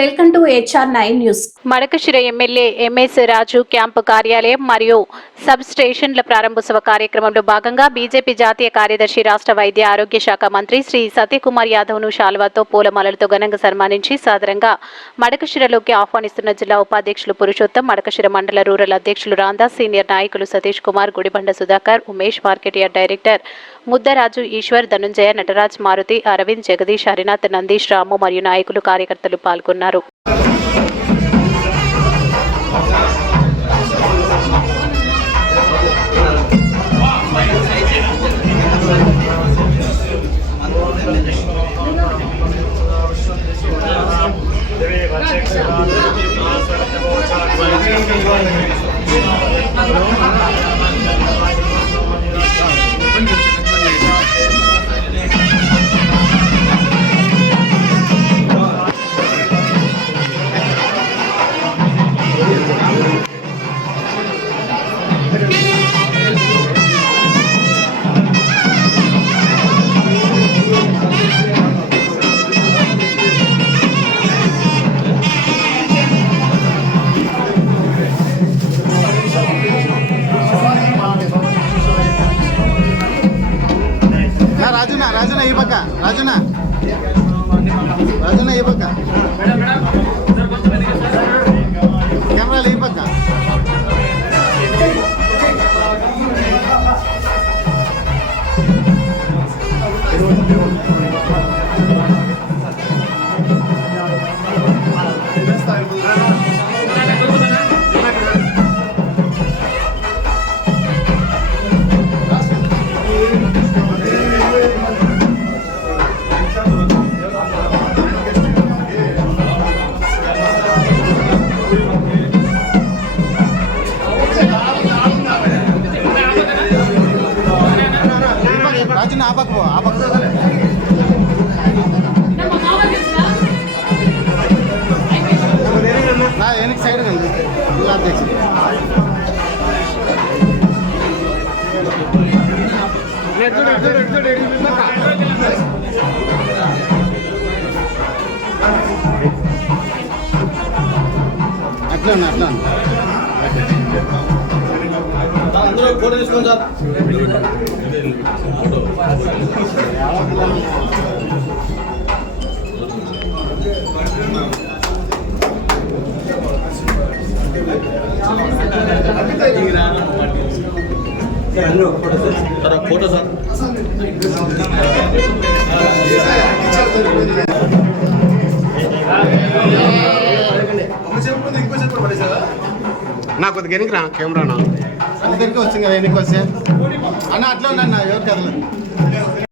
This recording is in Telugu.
Welcome to HR9 news. Madakasira MLA MS Raju camp కార్యాలయం మరియు సబ్ స్టేషన్ల ప్రారంభోత్సవ కార్యక్రమంలో భాగంగా బీజేపీ జాతీయ కార్యదర్శి రాష్ట్ర వైద్య ఆరోగ్య శాఖ మంత్రి శ్రీ సత్యకుమార్ యాదవ్ను శాల్వాతో పూలమాలలతో ఘనంగా సన్మానించి సాదరంగా మడకశిరలోకి ఆహ్వానిస్తున్న జిల్లా ఉపాధ్యక్షులు పురుషోత్తం, మడకశిర మండల రూరల్ అధ్యక్షులు రాందాస్, సీనియర్ నాయకులు Satish Kumar, Gudibanda Sudhakar, Umesh, market yard director Muddaraju, Eshwar, Dhananjaya, Nataraj, Maruti, Aravind, Jagadish, Harinath, Nandish, Ramu మరియు నాయకులు కార్యకర్తలు పాల్గొన్నారు. రాజునా ఈ పక్క రాజునా ఈ పక్క కెమెరాలు ఈ పక్క రాజునా ఆ పక్క ఆ పక్క నా వెనక సైడ్ కండి జిల్లా అధ్యక్షుడు అట్లా అట్లా అందరూ ఫోటో తీసుకోండి సార్. Photo sir. నాకు కొద్దిగా ఎనికి రా కెమెరా నా అందరికీ వచ్చింది కదా ఎనికి వచ్చే అన్న అట్లా ఉన్నా ఎవరు కదలేదు.